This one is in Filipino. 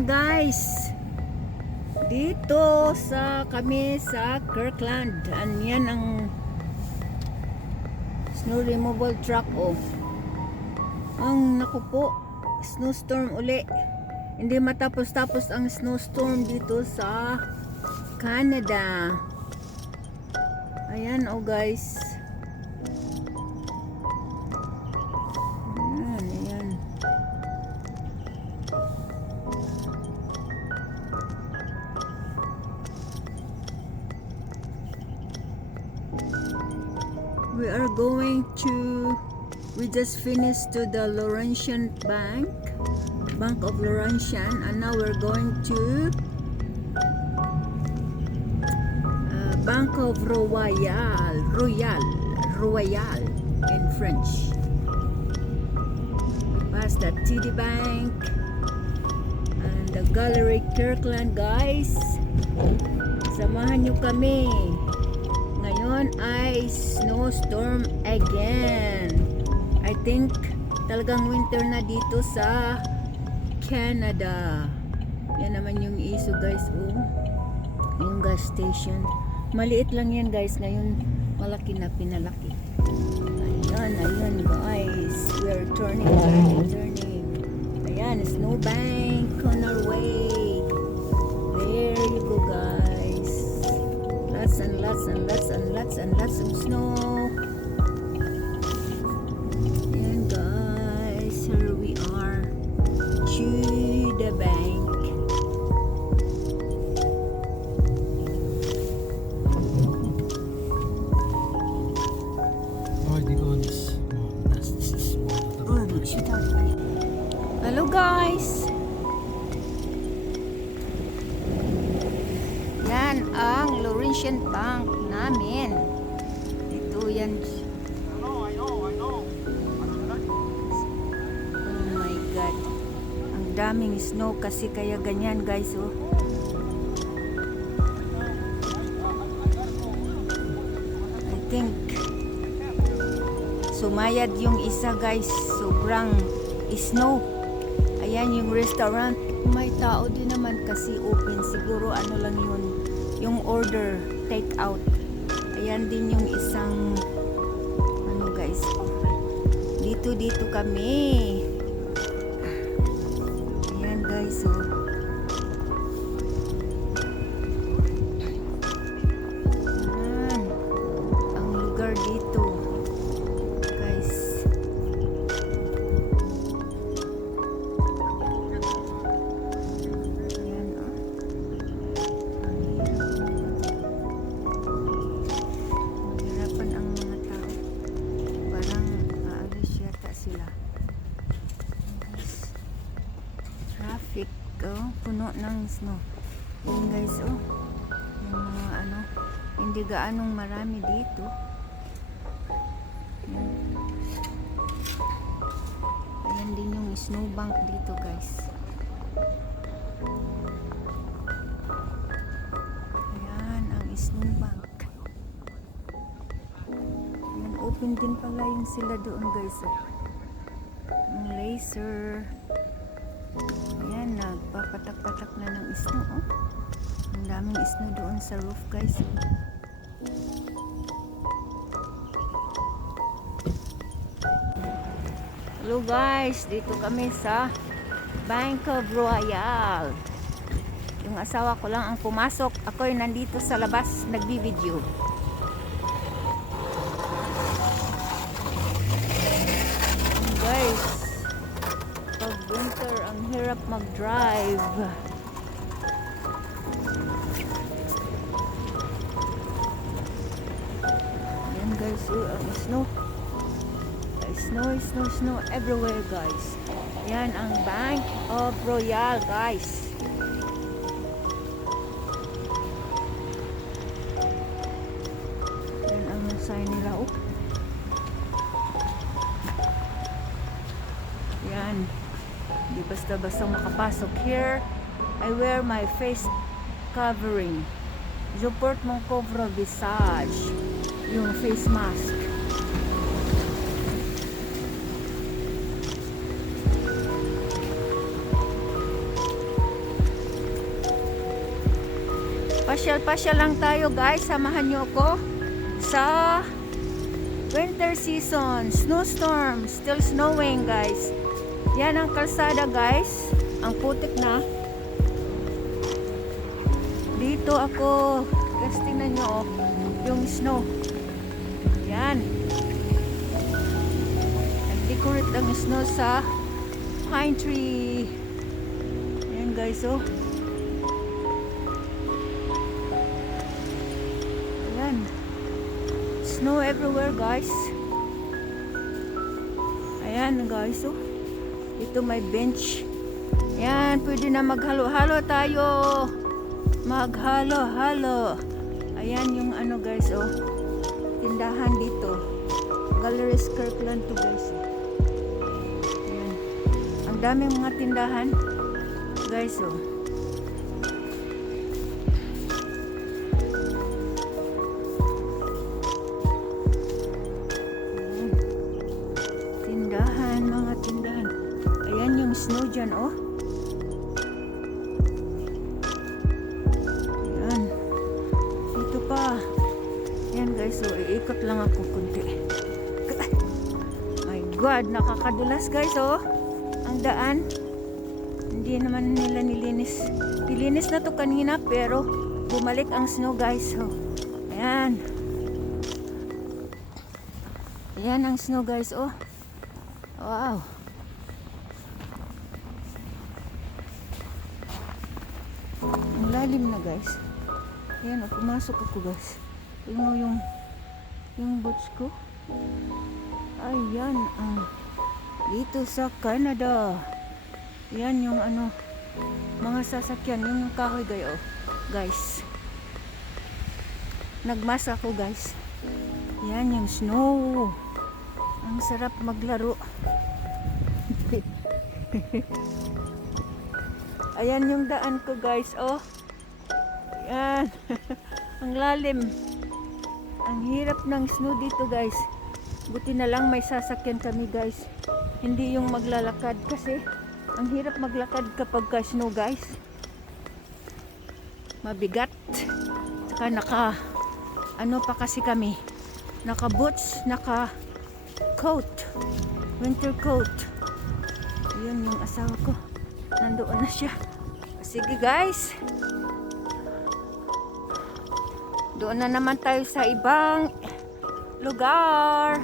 Ayan guys, dito kami sa Kirkland. Yan ang snow removal truck. Ang naku po, snowstorm uli. Hindi matapos-tapos ang snowstorm dito sa Canada. Ayan guys. Ayan. We just finished to the Laurentian Bank of Laurentian, and now we're going to Bank of Royal in French. We passed the TD Bank and the Gallery Kirkland, guys. Samahan nyo kami. Ngayon ay snowstorm again. I think talagang winter na dito sa Canada. Yan naman yung iso guys. Yung gas station. Maliit lang yan guys. Ngayon malaki na pinalaki. Ayun guys. We are turning. Ayan, snowbank on our way. There you go guys. Lots of snow. And guys, here we are to the bank. Hello guys. Yan ang Laurentian Bank namin. Ito yan. I know. Oh my God. Ang daming snow kasi kaya ganyan guys. I think sumayad yung isa guys. Sobrang snow. Ayan yung restaurant. May tao din naman kasi open. Siguro ano lang yun. Yung order, take out. Ayan din yung isang ano guys. Dito kami. Ayan guys. Ayan. Ang lugar dito. Guys. Traffic, puno ng snow. Yan guys, yung mga hindi gaanong marami dito. Ayan din yung snowbank dito guys. Ayan ang snowbank. Ayan, open din pala yung sila doon guys. Ang laser. Ayan, nagpapatak-patak na ng snow. Ang daming snow doon sa roof guys. Hello guys, dito kami sa Bank of Royal. Yung asawa ko lang ang pumasok. Ako ay nandito sa labas nagbi-video. Guys, pag winter ang hirap mag-drive. Yan guys, ang snow. Snow everywhere guys. Yan ang Bank of Royal guys. Yan ang sign nila. Yan. Hindi basta-basta makapasok here. I wear my face covering. Support mong cover visage. Yung face mask. Pasyal-pasyal lang tayo guys. Samahan nyo ako sa winter season. Snowstorm. Still snowing guys. Yan ang kalsada guys. Ang putik na. Dito ako. Guys, tingnan nyo yung snow. Yan. Nag-decorate ang snow sa pine tree. Yan guys oh. Snow everywhere guys. Ayan guys oh. Ito may bench. Ayan, pwede na maghalo-halo tayo. Maghalo-halo. Ayan yung ano guys oh. Tindahan dito. Galleries Kirkland to guys. Ayan. Ang daming mga tindahan guys oh. Snow dyan oh. Ayan. Dito pa. Ayan guys oh. Iikot lang ako kunti. My God. Nakakadulas guys oh. Ang daan. Hindi naman nila nilinis. Nilinis na to kanina pero bumalik ang snow guys oh. Ayan. Ayan ang snow guys oh. Wow. Lalim na guys. Ayan, pumasok ako guys. Tingnan yung boots ko. Ayan, dito sa Canada. Ayan yung ano, mga sasakyan, yung kahoy gayo. Guys. Nagmas ako guys. Ayan yung snow. Ang sarap maglaro. Ayan yung daan ko guys oh. Ayan. Ang lalim. Ang hirap ng snow dito guys. Buti na lang may sasakyan kami guys. Hindi yung maglalakad kasi ang hirap maglakad kapag ka snow guys. Mabigat. Saka ano pa kasi kami. Naka boots, naka coat. Winter coat. Ayun yung asawa ko. Nandoon na siya. Sige guys. Doon na naman tayo sa ibang lugar.